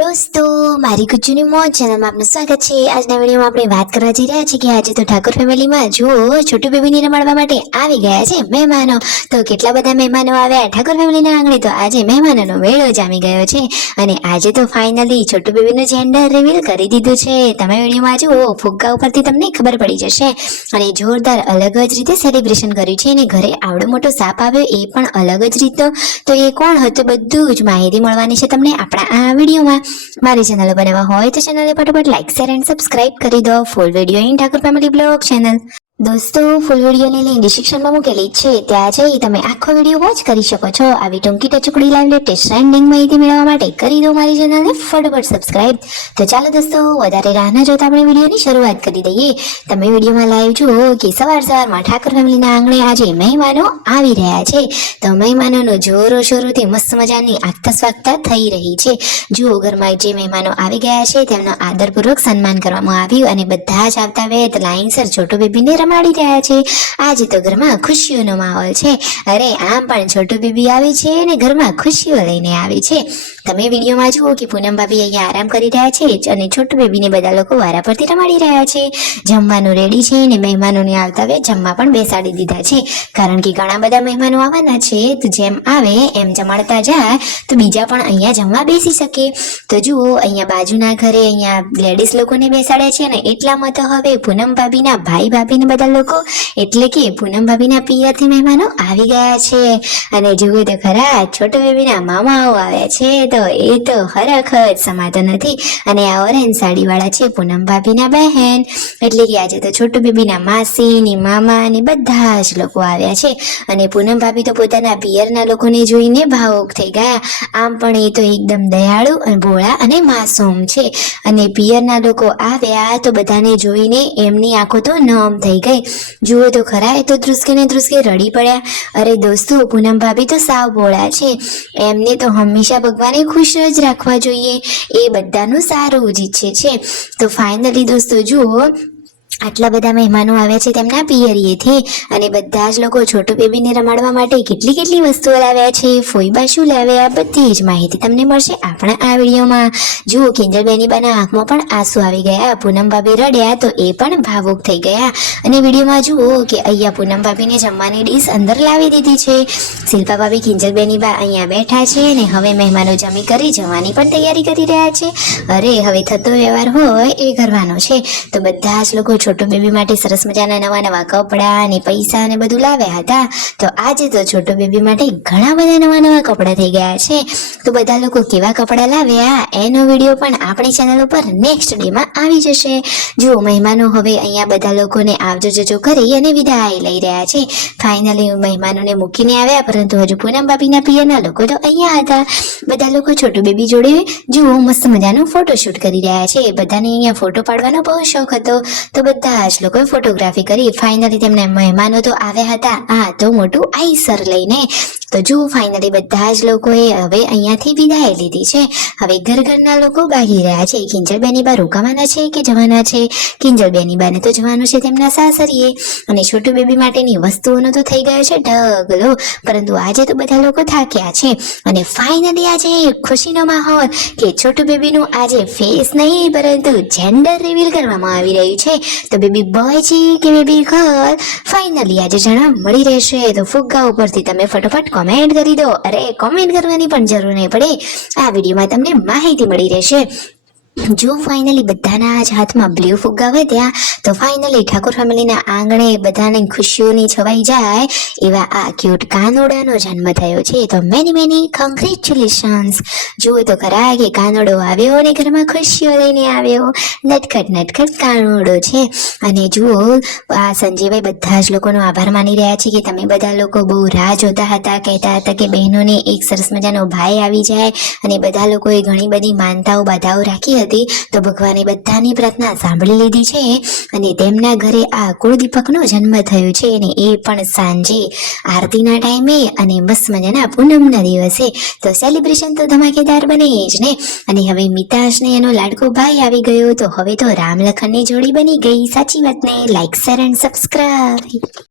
દોસ્તો, મારી ગુજ્જુની મોજ ચેનલમાં આપનું સ્વાગત છે। આજના વિડીયોમાં આપણે વાત કરવા જઈ રહ્યા છીએ કે આજે તો ઠાકોર ફેમિલીમાં જુઓ છોટુ બેબીને રમાડવા માટે આવી ગયા છે મહેમાનો। તો કેટલા બધા મહેમાનો આવ્યા ઠાકોર ફેમિલીના આંગણે। તો આજે મહેમાનોનો મેળો જામી ગયો છે અને આજે તો ફાઇનલી છોટુ બેબીનું જેન્ડર રિવીલ કરી દીધું છે। તમે વિડીયોમાં જુઓ, ફુગ્ગા ઉપરથી તમને ખબર પડી જશે અને જોરદાર અલગ જ રીતે સેલિબ્રેશન કર્યું છે અને ઘરે આવડો મોટો સાપ આવ્યો એ પણ અલગ જ રીતનો। તો એ કોણ હતું બધું જ માહિતી મળવાની છે તમને આપણા આ વિડીયોમાં। મારી ચેનલ પર નવા હોય તો ચેનલને ફટાફટ લાઈક શેર એન્ડ સબસ્ક્રાઇબ કરી દો। Full video in Thakor family blog channel. દોસ્તો, ફૂલ વિડીયોની લિંક ડિસ્ક્રિપ્શનમાં મૂકેલી છે, ત્યાં જઈ તમે આખો વિડીયો વોચ કરી શકો છો। આવી ટૂંકી ટચુકડી લાઈવ લેટેસ્ટ ટ્રેન્ડિંગ માહિતી મેળવવા માટે કરી દો મારી ચેનલને ફટાફટ સબસ્ક્રાઇબ। તો ચાલો દોસ્તો, વધારે રાહ ન જોતા આપણે વિડીયોની શરૂઆત કરી દઈએ। તમે વિડીયોમાં લાઈવ જુઓ કે સવારમાં ઠાકોર ફેમિલીના આંગણે આજે મહેમાનો આવી રહ્યા છે। તો મહેમાનોનો જોરો શોરોથી મસ્ત મજાની આગતા સ્વાગતા થઈ રહી છે। જુઓ, ઘરમાં જે મહેમાનો આવી ગયા છે તેમનો આદરપૂર્વક સન્માન કરવામાં આવ્યું અને બધા જ આવતા વેત લાઈનસર છોટુ બેબીને રમાડી રહ્યા છે। આજે તો ઘરમાં ખુશીઓનો માહોલ છે। અરે આમ પણ છોટુ બેબી આવી છે અને ઘરમાં ખુશીઓ લઈને આવી છે। તમે વિડીયોમાં જુઓ કે પૂનમ ભાભી અહીંયા આરામ કરી રહ્યા છે અને છોટુ બેબીને બધા લોકો વારા પરથી રમાડી રહ્યા છે। જમવાનું રેડી છે અને મહેમાનોને આવતા વેત જમવા પણ બેસાડી દીધા છે, કારણ કે ઘણા બધા મહેમાનો આવવાના છે। તો જેમ આવે એમ જમાડતા જાય તો બીજા પણ અહીંયા જમવા બેસી શકે। તો જુઓ, અહીંયા બાજુના ઘરે અહીંયા લેડીઝ લોકોને બેસાડ્યા છે અને એટલામાં તો હવે પૂનમ ભાભીના ભાઈ ભાભીને બધા લોકો એટલે કે પૂનમ ભાભીના પિયરથી મહેમાનો આવી ગયા છે। અને જુઓ તો ખરા, છોટુ બેબીના મામાઓ આવ્યા છે। તો એ તો હરખ જ સમાતો નથી અને આ ઓરેન્જ સાડીવાળા છે પૂનમ ભાભીના બહેન, એટલે કે આજે તો છોટુ બેબીના માસી ની મામા ને બધા જ લોકો આવ્યા છે। અને પૂનમ ભાભી તો પોતાના પિયરના લોકોને જોઈને ભાવુક થઈ ગયા। આમ પણ એ તો એકદમ દયાળુ અને ભોળા અને માસૂમ છે અને પિયરના લોકો આવ્યા તો બધાને જોઈને એમની આંખો તો નમ થઈ ગઈ। જુઓ તો ખરા, એ તો ધ્રુસકે ને ધ્રુસકે રડી પડ્યા। અરે દોસ્તો, પૂનમ ભાભી તો સાવ ભોળા છે, એમને તો હંમેશા ભગવાને ખુશ જ રાખવા જોઈએ, એ બધાનું સારું જ ઈચ્છે છે। તો ફાઇનલી દોસ્તો જુઓ, આટલા બધા મહેમાનો આવ્યા છે તેમના પિયરીએથી અને બધા જ લોકો છોટુ બેબીને રમાડવા માટે કેટલી કેટલી વસ્તુઓ લાવ્યા છે, ફોઈબા શું લાવ્યા, બધી જ માહિતી તમને મળશે આપણા આ વિડીયોમાં। જુઓ, કિંજલબેનીબાના આંખમાં પણ આંસુ આવી ગયા, પૂનમ ભાભી રડ્યા તો એ પણ ભાવુક થઈ ગયા। અને વિડીયોમાં જુઓ કે અહીંયા પૂનમ ભાભીને જમવાની ડીશ અંદર લાવી દીધી છે। શિલ્પા ભાભી, કિંજલબેનીબા અહીંયા બેઠા છે અને હવે મહેમાનો જમી કરી જવાની પણ તૈયારી કરી રહ્યા છે। અરે હવે થતો વ્યવહાર હોય એ કરવાનો છે। તો બધા જ લોકો છોટુ બેબી માટે સરસ મજાના નવા નવા કપડાં અને પૈસા ને બધું લાવ્યા હતા। તો આજે તો છોટુ બેબી માટે ઘણા બધા નવા નવા કપડાં થઈ ગયા છે। તો બધા લોકો કેવા કપડાં લાવ્યા એનો વિડીયો પણ આપણી ચેનલ ઉપર નેક્સ્ટ ડેમાં આવી જશે। જુઓ, મહેમાનો હવે અહીંયા બધા લોકોને આવજો જજો કરી અને વિદાય લઈ રહ્યા છે। ફાઇનલી મહેમાનોને મૂકીને આવ્યા, પરંતુ હજુ પૂનમ ભાભીના પિયરના લોકો તો અહીંયા હતા। બધા લોકો છોટુ બેબી જોડે જુઓ મસ્ત મજાનું ફોટોશૂટ કરી રહ્યા છે। બધાને અહીંયા ફોટો પાડવાનો બહુ શોખ હતો, તો બધા જ લોકોએ ફોટોગ્રાફી કરી। ફાઇનલી તેમના મહેમાનો તો આવ્યા હતા આ તો મોટું આઈસર લઈને। તો જુઓ, ફાઇનલી બધા જ લોકોએ હવે અહીંયાથી વિદાય લીધી છે। હવે ઘરના લોકો ભાગી રહ્યા છે। કિંજલબેનીબા રોકાવાના છે કે જવાના છે? કિંજલબેનીબાને તો જવાનું છે તેમના સાસરીએ અને છોટુ બેબી માટેની વસ્તુઓનો તો થઈ ગયો છે ઢગલો, પરંતુ આજે તો બધા લોકો થાક્યા છે અને ફાઇનલી આજે ખુશીનો માહોલ કે છોટુ બેબીનું આજે ફેસ નહીં પરંતુ જેન્ડર રિવીલ કરવામાં આવી રહ્યું છે। તો બેબી બોય છે કે બેબી ગર્લ, ફાઇનલી આજે જાણવા મળી રહેશે। તો ફુગ્ગા ઉપરથી તમે ફટાફટ કોમેન્ટ કરી દો। અરે કોમેન્ટ કરવાની પણ જરૂર નહીં પડે, આ વિડીયોમાં તમને માહિતી મળી રહેશે। જો ફાઇનલી બધાના જ હાથમાં બ્લુ ફુગ્ગા વધ્યા તો ફાઇનલી ઠાકોર ફેમિલીના આંગણે બધાની ખુશીઓની છવાઈ જાય એવા આ ક્યુટ કાનોડાનો જન્મ થયો છે। તો મેની મેની કોંગ્રેચ્યુલેશન્સ। જુઓ તો ખરા કે કાનોડો આવ્યો અને ઘરમાં ખુશીઓ લઈને આવ્યો। નટખટ નટખટ કાનોડો છે અને જુઓ, આ સંજયભાઈ બધા જ લોકોનો આભાર માની રહ્યા છે કે તમે બધા લોકો બહુ રાહ જોતા હતા, કહેતા હતા કે બહેનોને એક સરસ મજાનો ભાઈ આવી જાય અને બધા લોકોએ ઘણી બધી માનતાઓ બાધાઓ રાખી હતી। તો ભગવાને બધાની પ્રાર્થના સાંભળી લીધી છે અને તેમના ઘરે આ કુળદીપકનો જન્મ થયો છે અને એ પણ સાંજે આરતીના ટાઈમે અને મસ્ત મજાના પૂનમના દિવસે। તો સેલિબ્રેશન તો ધમાકેદાર બને જ ને। અને હવે મિતાશને એનો લાડકો ભાઈ આવી ગયો, તો હવે તો રામ લખનની જોડી બની ગઈ। સાચી વાત ને? Like share and subscribe.